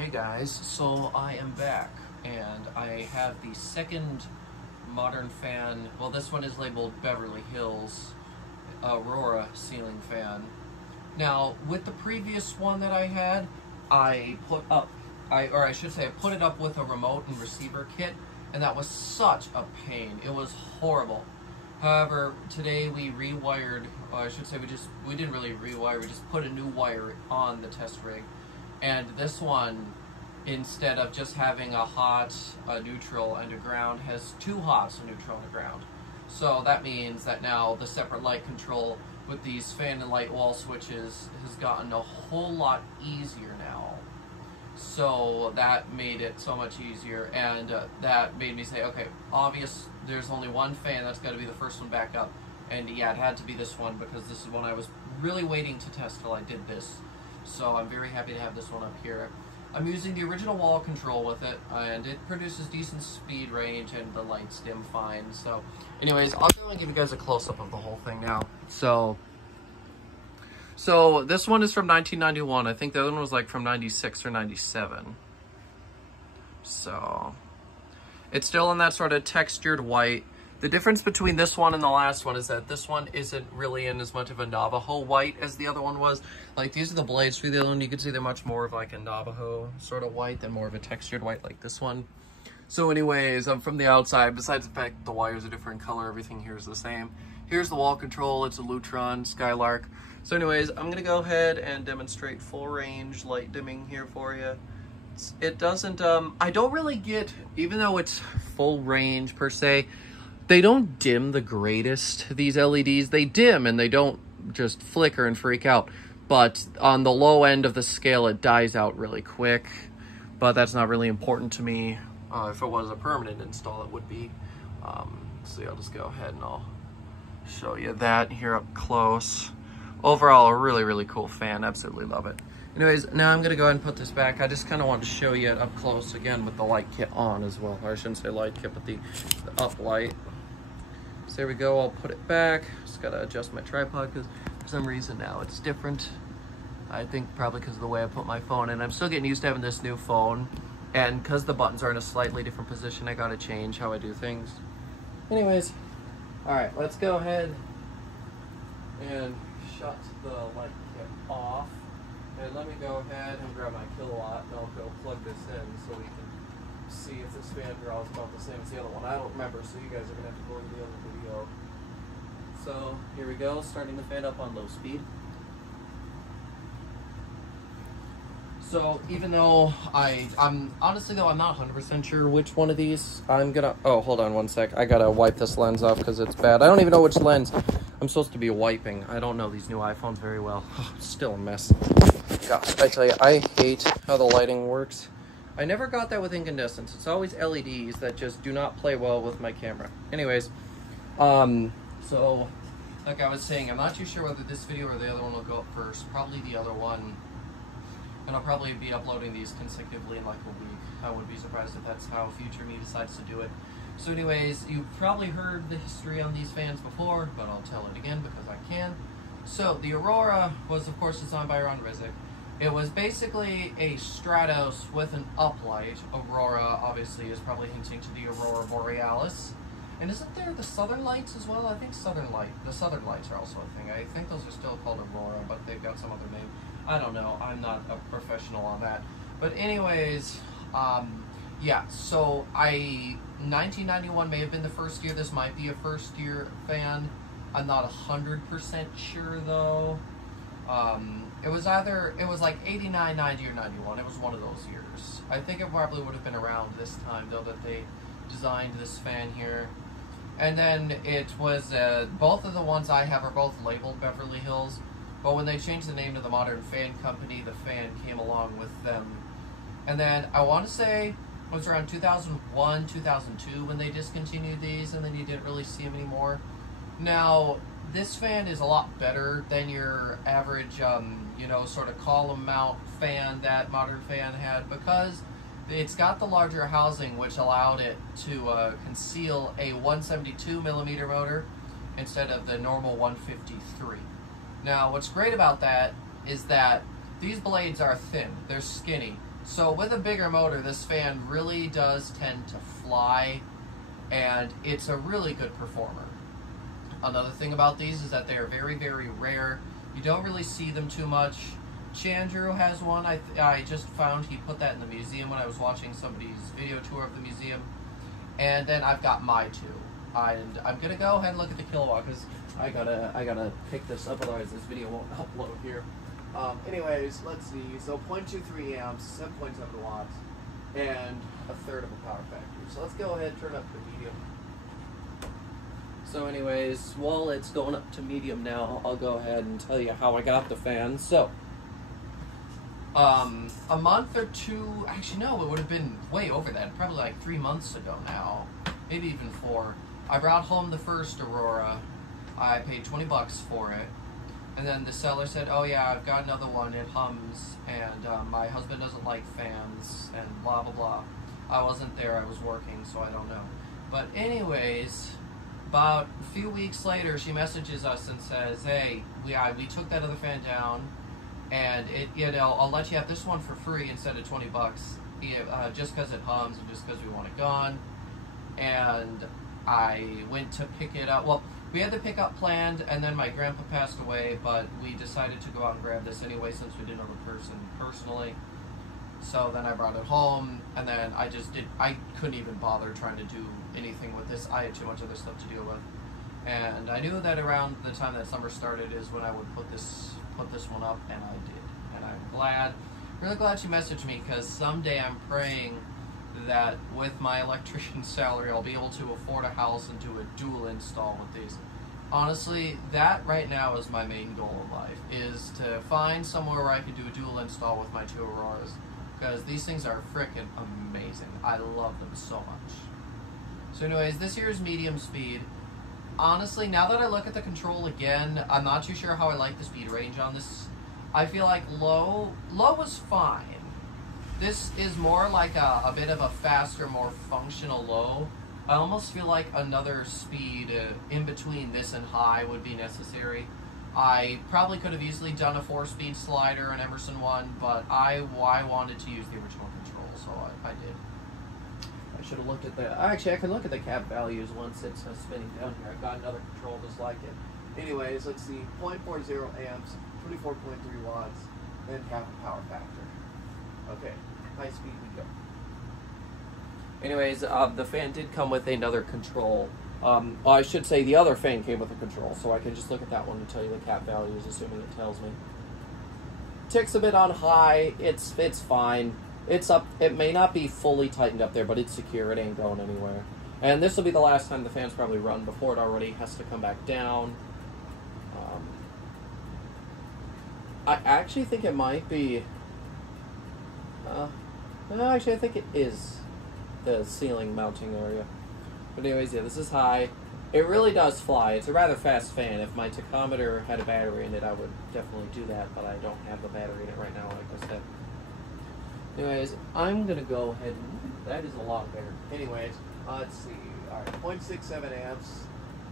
Hey guys, so I am back and I have the second modern fan. Well, this one is labeled Beverly Hills Aurora ceiling fan. Now, with the previous one that I had, I put it up with a remote and receiver kit, and that was such a pain. It was horrible. However, today we rewired, we didn't really rewire, we just put a new wire on the test rig. And this one, instead of just having a hot, a neutral, and a ground, has two hots, a neutral, and a ground. So that means that now the separate light control with these fan and light wall switches has gotten a whole lot easier now. So that made it so much easier, and that made me say, okay, there's only one fan, that's got to be the first one back up. And yeah, it had to be this one because this is one I was really waiting to test till I did this. So I'm very happy to have this one up here. I'm using the original wall control with it, and it produces decent speed range, and the lights dim fine. So anyways, I'll go and give you guys a close-up of the whole thing now. So this one is from 1991. I think the other one was like from 96 or 97. So it's still in that sort of textured white. The difference between this one and the last one is that this one isn't really in as much of a Navajo white as the other one was. Like, these are the blades for the other one. You can see they're much more of like a Navajo sort of white than more of a textured white like this one. So anyways, from the outside, besides the fact the wire's a different color, everything here is the same. Here's the wall control. It's a Lutron Skylark. So anyways, I'm going to go ahead and demonstrate full range light dimming here for you. It doesn't, I don't really get, even though it's full range per se, they don't dim the greatest, these LEDs. They dim and they don't just flicker and freak out. But on the low end of the scale, it dies out really quick. But that's not really important to me. If it was a permanent install, it would be. So I'll just go ahead and I'll show you that here up close. Overall, a really, really cool fan. Absolutely love it. Anyways, now I'm going to go ahead and put this back. I just kind of wanted to show you it up close again with the light kit on as well. Or I shouldn't say light kit, but the up light. So there we go, I'll put it back. Just gotta adjust my tripod because for some reason now it's different. I think probably because of the way I put my phone in. I'm still getting used to having this new phone. And because the buttons are in a slightly different position, I gotta change how I do things. Anyways, all right, let's go ahead and shut the light kit off. And let me go ahead and grab my kilowatt and I'll go plug this in so we can see if this fan draws about the same as the other one. I don't remember, so you guys are gonna have to go into the other video. So here we go, starting the fan up on low speed. So even though I'm honestly though I'm not 100% sure which one of these I'm gonna, oh hold on one sec, I gotta wipe this lens off because it's bad. I don't even know which lens I'm supposed to be wiping. I don't know these new iPhones very well. It's still a mess. Gosh, I tell you, I hate how the lighting works. I never got that with incandescents. It's always LEDs that just do not play well with my camera. Anyways, so like I was saying, I'm not too sure whether this video or the other one will go up first. Probably the other one. And I'll probably be uploading these consecutively in like a week. I wouldn't be surprised if that's how future me decides to do it. So anyways, you've probably heard the history on these fans before, but I'll tell it again because I can. So the Aurora was of course designed by Ron Rizek. It was basically a Stratos with an uplight. Aurora, obviously, is probably hinting to the Aurora Borealis. And isn't there the Southern Lights as well? I think the Southern Lights are also a thing. I think those are still called Aurora, but they've got some other name. I don't know. I'm not a professional on that. But anyways, yeah, so 1991 may have been the first year. This might be a first-year fan. I'm not 100% sure, though. It was like 89, 90, or 91. It was one of those years. I think it probably would have been around this time, though, that they designed this fan here. And then it was, both of the ones I have are both labeled Beverly Hills, but when they changed the name to the Modern Fan Company, the fan came along with them. And then I want to say it was around 2001, 2002 when they discontinued these, and then you didn't really see them anymore. Now, this fan is a lot better than your average, you know, sort of column mount fan that Modern Fan had because it's got the larger housing, which allowed it to conceal a 172 millimeter motor instead of the normal 153. Now, what's great about that is that these blades are thin, they're skinny, So with a bigger motor, this fan really does tend to fly, and it's a really good performer. Another thing about these is that they are very, very rare. You don't really see them too much. Chandru has one. I just found he put that in the museum when I was watching somebody's video tour of the museum. And then I've got my two. And I'm gonna go ahead and look at the kilowatt because I gotta pick this up, otherwise this video won't upload here. Anyways, let's see. So 0.23 amps, 7.7 watts, and a third of a power factor. So let's go ahead and turn up the medium. So anyways, while it's going up to medium now, I'll go ahead and tell you how I got the fan. So, a month or two, actually no, it would have been way over that, probably like 3 months ago now, maybe even 4. I brought home the first Aurora. I paid 20 bucks for it. And then the seller said, oh yeah, I've got another one, it hums, and my husband doesn't like fans, and blah blah blah. I wasn't there, I was working, so I don't know. But anyways, about a few weeks later, she messages us and says, hey, we took that other fan down, and I'll let you have this one for free instead of 20 bucks, just because it hums and just because we want it gone. And I went to pick it up. Well, we had the pickup planned, and then my grandpa passed away, but we decided to go out and grab this anyway since we didn't know the person personally. So then I brought it home, and then I couldn't even bother trying to do anything with this. I had too much other stuff to deal with. And I knew that around the time that summer started is when I would put this one up, and I did. And I'm really glad she messaged me, because someday I'm praying that with my electrician salary, I'll be able to afford a house and do a dual install with these. Honestly, that right now is my main goal in life, is to find somewhere where I can do a dual install with my 2 Auroras, because these things are frickin' amazing. I love them so much. So anyways, this here is medium speed. Honestly, now that I look at the control again, I'm not too sure how I like the speed range on this. I feel like low was fine. This is more like a bit of a faster, more functional low. I almost feel like another speed in between this and high would be necessary. I probably could have easily done a 4-speed slider in Emerson 1, but I wanted to use the original control, so I did. I should have looked at the... Actually, I can look at the cap values once it's spinning down here. I've got another control just like it. Anyways, let's see. 0.40 amps, 24.3 watts, and half a power factor. Okay, high speed we go. Anyways, the fan did come with another control. Well, I should say the other fan came with a control, so I can just look at that one to tell you the cap values, assuming it tells me. Ticks a bit on high. It's fine. It's up. It may not be fully tightened up there, but it's secure. It ain't going anywhere. And this will be the last time the fan's probably run before it already has to come back down. I actually think it might be... no, actually, I think it is the ceiling mounting area. But anyways, yeah, this is high. It really does fly. It's a rather fast fan. If my tachometer had a battery in it, I would definitely do that, but I don't have the battery in it right now, like I said. Anyways, I'm going to go ahead and... That is a lot better. Anyways, let's see. Alright, 0.67 amps,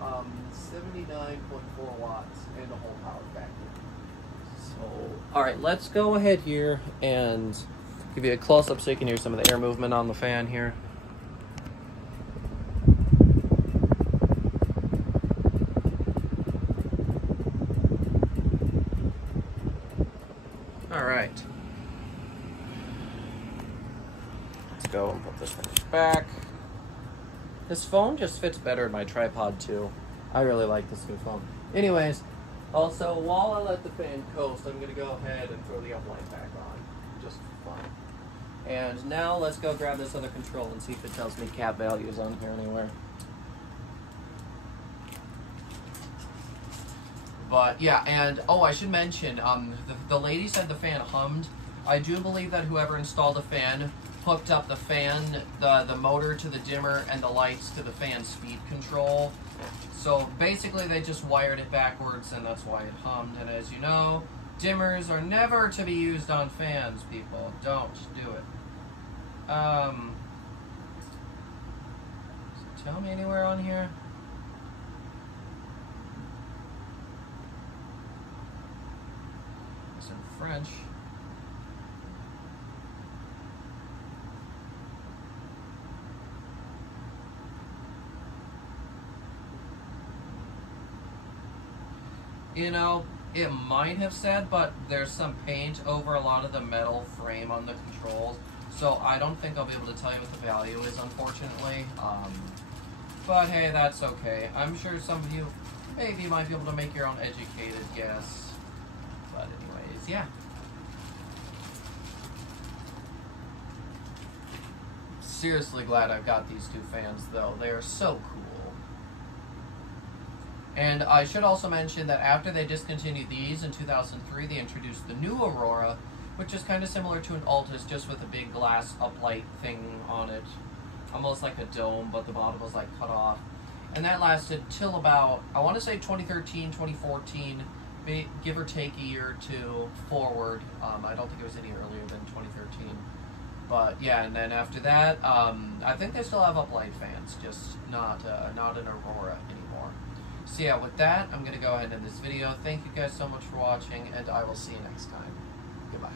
79.4 watts, and a whole power factor. So, alright, let's go ahead here and give you a close-up so you can hear some of the air movement on the fan here. Alright. Let's go and put this thing back. This phone just fits better in my tripod too. I really like this new phone. Anyways, also while I let the fan coast, I'm going to go ahead and throw the uplight back on, just for fun. And now let's go grab this other control and see if it tells me cap values on here anywhere. But yeah, and oh, I should mention, the lady said the fan hummed. I do believe that whoever installed the fan hooked up the fan, the motor to the dimmer and the lights to the fan speed control. So basically they just wired it backwards and that's why it hummed. And as you know, dimmers are never to be used on fans, people. Don't do it. Does it tell me anywhere on here? It's in French. You know, it might have said, but there's some paint over a lot of the metal frame on the controls, so I don't think I'll be able to tell you what the value is, unfortunately. But hey, that's okay. I'm sure some of you maybe might be able to make your own educated guess. But anyways, yeah. Seriously glad I've got these two fans, though. They are so cool. And I should also mention that after they discontinued these in 2003, they introduced the new Aurora, which is kind of similar to an Altus, just with a big glass uplight thing on it. Almost like a dome, but the bottom was like cut off. And that lasted till about, I want to say 2013, 2014, give or take a year or two forward. I don't think it was any earlier than 2013. But yeah, and then after that, I think they still have uplight fans, just not an Aurora anymore. So yeah, with that, I'm going to go ahead and end this video. Thank you guys so much for watching, and I will see you next time. Goodbye.